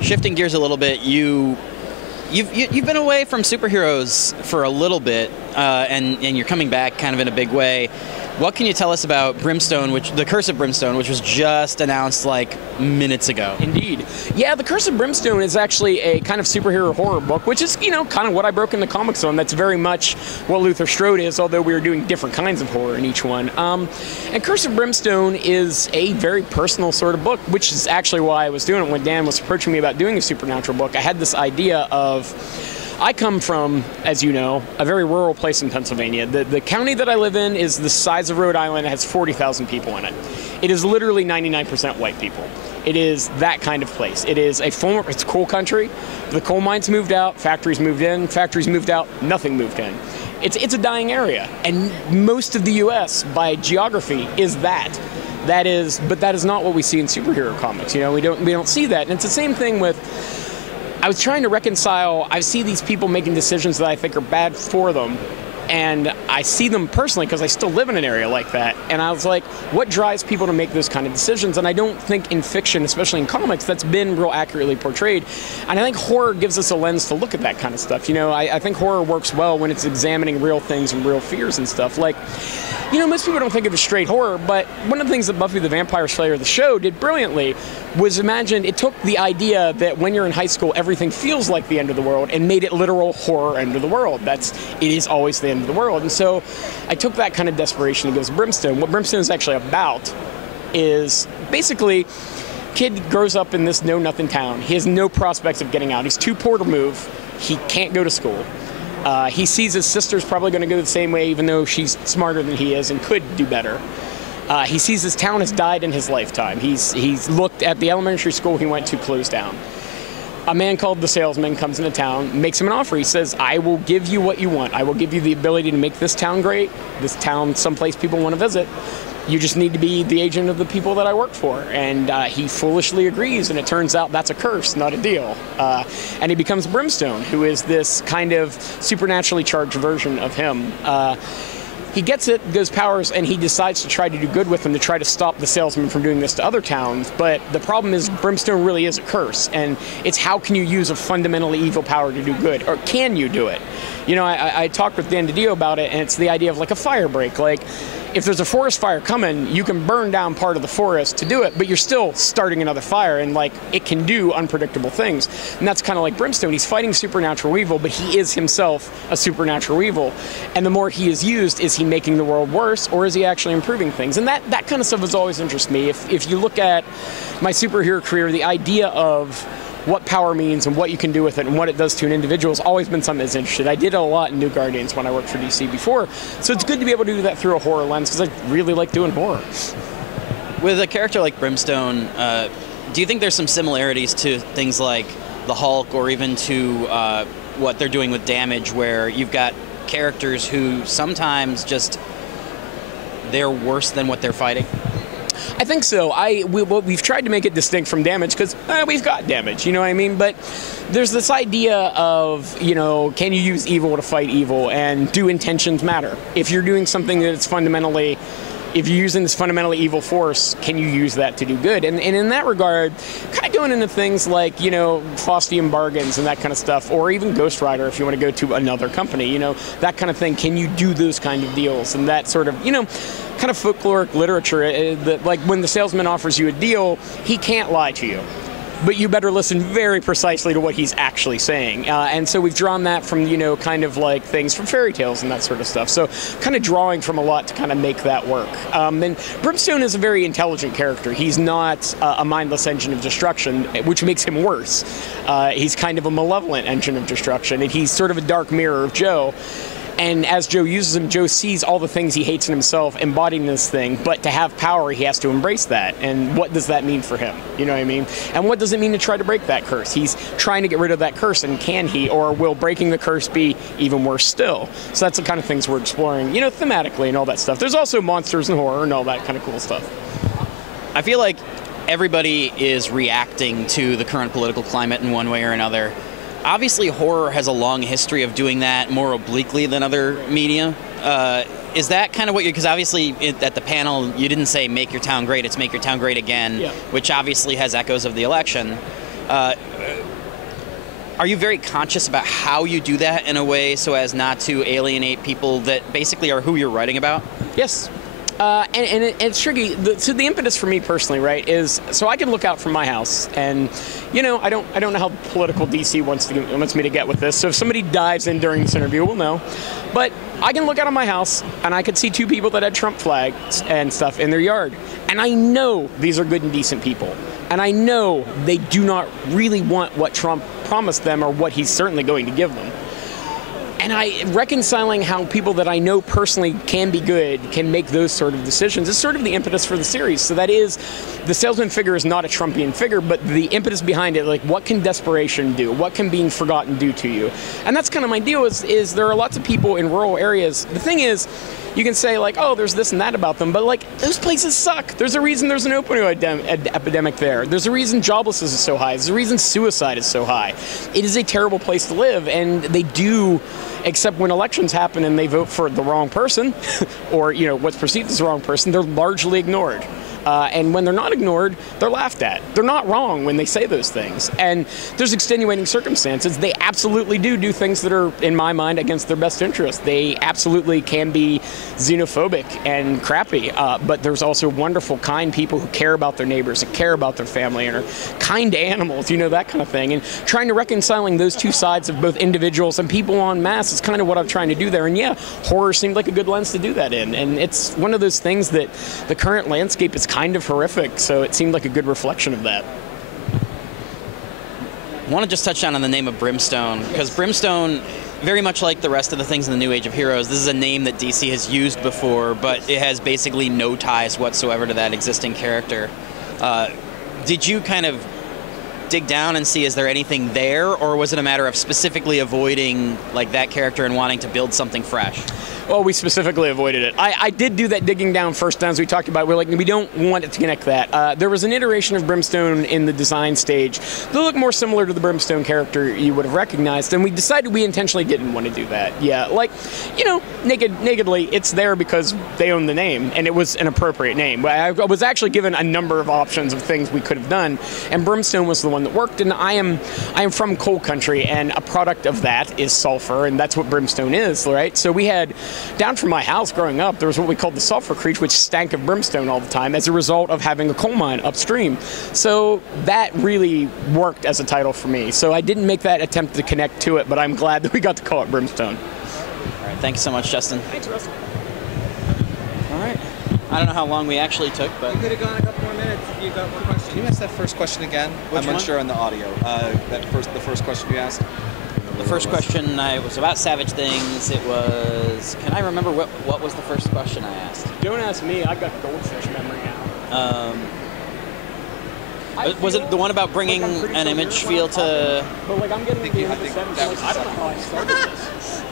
shifting gears a little bit, you've been away from superheroes for a little bit, and you're coming back kind of in a big way. What can you tell us about Brimstone, the Curse of Brimstone, which was just announced like minutes ago? Indeed. Yeah, the Curse of Brimstone is actually a kind of superhero horror book, which is, kind of what I broke into comics on. That's very much what Luther Strode is, although we were doing different kinds of horror in each one. And Curse of Brimstone is a very personal sort of book, which is actually why I was doing it when Dan was approaching me about doing a supernatural book. I had this idea of... I come from, as you know, a very rural place in Pennsylvania. The county that I live in is the size of Rhode Island. It has 40,000 people in it. It is literally 99% white people. It is that kind of place. It is it's coal country. The coal mines moved out, factories moved in, factories moved out, nothing moved in. It's a dying area. And most of the U.S. by geography is that. But that is not what we see in superhero comics. We don't see that. And it's the same thing with... I was trying to reconcile, I see these people making decisions that I think are bad for them, and I see them personally because I still live in an area like that, and I was like, what drives people to make those kind of decisions? And I don't think in fiction, especially in comics, that's been real accurately portrayed, and I think horror gives us a lens to look at that kind of stuff. I think horror works well when it's examining real things and real fears and stuff. Like, most people don't think of it as straight horror, but one of the things that Buffy the Vampire Slayer, the show, did brilliantly was it took the idea that when you're in high school, everything feels like the end of the world and made it literal horror end of the world. It is always the end of the world. And so I took that kind of desperation and goes to Brimstone. What Brimstone is actually about is basically kid grows up in this know-nothing town. He has no prospects of getting out. He's too poor to move. He can't go to school. He sees his sister's probably going to go the same way, even though she's smarter than he is and could do better. He sees his town has died in his lifetime. He's looked at the elementary school he went to closed down. A man called the Salesman comes into town, makes him an offer. He says, I will give you what you want. I will give you the ability to make this town great, this town someplace people want to visit. You just need to be the agent of the people that I work for. And he foolishly agrees, and it turns out that's a curse, not a deal. And he becomes Brimstone, who is this kind of supernaturally charged version of him. He gets it, those powers, and he decides to try to do good with them to try to stop the Salesman from doing this to other towns. But the problem is Brimstone really is a curse, and it's how can you use a fundamentally evil power to do good, or can you do it? I talked with Dan DiDio about it, and it's the idea of like a fire break. Like, if there's a forest fire coming, you can burn down part of the forest to do it, but you're still starting another fire, and like it can do unpredictable things. And that's kind of like Brimstone. He's fighting supernatural evil, but he is himself a supernatural evil. And the more he is used, is he making the world worse, or is he actually improving things? And that kind of stuff has always interested me. If you look at my superhero career, the idea of what power means and what you can do with it and what it does to an individual has always been something that's interested. I did it a lot in New Guardians when I worked for DC before, so it's good to be able to do that through a horror lens because I really like doing horror. With a character like Brimstone, do you think there's some similarities to things like the Hulk or even to what they're doing with Damage, where you've got characters who sometimes just they're worse than what they're fighting? I think so. We've tried to make it distinct from Damage because we've got Damage, you know what I mean? But there's this idea of, can you use evil to fight evil, and do intentions matter? If you're doing something that's fundamentally, if you're using this fundamentally evil force, can you use that to do good? And in that regard, kind of going into things like, Faustian bargains and that kind of stuff, or even Ghost Rider if you want to go to another company, that kind of thing. Can you do those kind of deals? And that sort of, kind of folkloric literature, that like when the salesman offers you a deal, he can't lie to you. But you better listen very precisely to what he's actually saying. And so we've drawn that from, kind of like things from fairy tales and that sort of stuff. So kind of drawing from a lot to kind of make that work. And Brimstone is a very intelligent character. He's not a mindless engine of destruction, which makes him worse. He's kind of a malevolent engine of destruction, and he's sort of a dark mirror of Joe. And as Joe uses him, Joe sees all the things he hates in himself embodying this thing, but to have power, he has to embrace that. And what does that mean for him? You know what I mean? And what does it mean to try to break that curse? He's trying to get rid of that curse, and can he? Or will breaking the curse be even worse still? So that's the kind of things we're exploring, thematically and all that stuff. There's also monsters and horror and all that kind of cool stuff. I feel like everybody is reacting to the current political climate in one way or another. Obviously, horror has a long history of doing that more obliquely than other media. Is that kind of what because obviously at the panel, you didn't say make your town great, it's make your town great again, yeah. Which obviously has echoes of the election. Are you very conscious about how you do that in a way so as not to alienate people that basically are who you're writing about? Yes. And it's tricky. So the impetus for me personally, right, is so I can look out from my house, and I don't know how political DC wants me to get with this. So if somebody dives in during this interview, we'll know. But I can look out of my house, and I could see two people that had Trump flags and stuff in their yard, and I know these are good and decent people, and I know they do not really want what Trump promised them or what he's certainly going to give them. And reconciling how people that I know personally can be good, can make those sort of decisions, is sort of the impetus for the series. So that is, the salesman figure is not a Trumpian figure, but the impetus behind it, like what can desperation do? What can being forgotten do to you? And that's kind of my deal, is there are lots of people in rural areas. The thing is, you can say like, oh, there's this and that about them, but like those places suck. There's a reason there's an opioid epidemic there. There's a reason joblessness is so high. There's a reason suicide is so high. It is a terrible place to live, and they do, except when elections happen and they vote for the wrong person, or what's perceived as the wrong person, they're largely ignored. And when they're not ignored, they're laughed at. They're not wrong when they say those things. And there's extenuating circumstances. They absolutely do things that are, in my mind, against their best interest. They absolutely can be xenophobic and crappy, but there's also wonderful, kind people who care about their neighbors and care about their family and are kind to animals, that kind of thing. And trying to reconciling those two sides of both individuals and people en masse is kind of what I'm trying to do there. And yeah, horror seemed like a good lens to do that in. And it's one of those things that the current landscape is kind of horrific, so it seemed like a good reflection of that. I want to just touch down on the name of Brimstone, because Brimstone, very much like the rest of the things in the New Age of Heroes, this is a name that DC has used before, but it has basically no ties whatsoever to that existing character. Did you kind of dig down and see, is there anything there, or was it a matter of specifically avoiding like that character and wanting to build something fresh? Well, we specifically avoided it. I did do that digging down first, as we talked about. We're like, we don't want it to connect that. There was an iteration of Brimstone in the design stage that looked more similar to the Brimstone character you would have recognized, and we decided we intentionally didn't want to do that. Yeah, like, nakedly, it's there because they own the name, and it was an appropriate name. I was actually given a number of options of things we could have done, and Brimstone was the one that worked. And I am from coal country, and a product of that is sulfur, and that's what Brimstone is, right? So we had, down from my house growing up, there was what we called the sulfur creek, which stank of brimstone all the time as a result of having a coal mine upstream. So that really worked as a title for me. So I didn't make that attempt to connect to it, but I'm glad that we got to call it Brimstone. All right, thank you so much, Justin. Thanks, Russell. All right. I don't know how long we actually took, but you could have gone a couple more minutes if you got more questions. Can you ask that first question again? Which I'm unsure one? on the audio. The first question you asked. The first question was about Savage Things. It was, can I remember what was the first question I asked? Don't ask me. I got goldfish memory now. Was it the one about bringing an image feel to? But like I'm getting I think that was the second I don't know how I started this.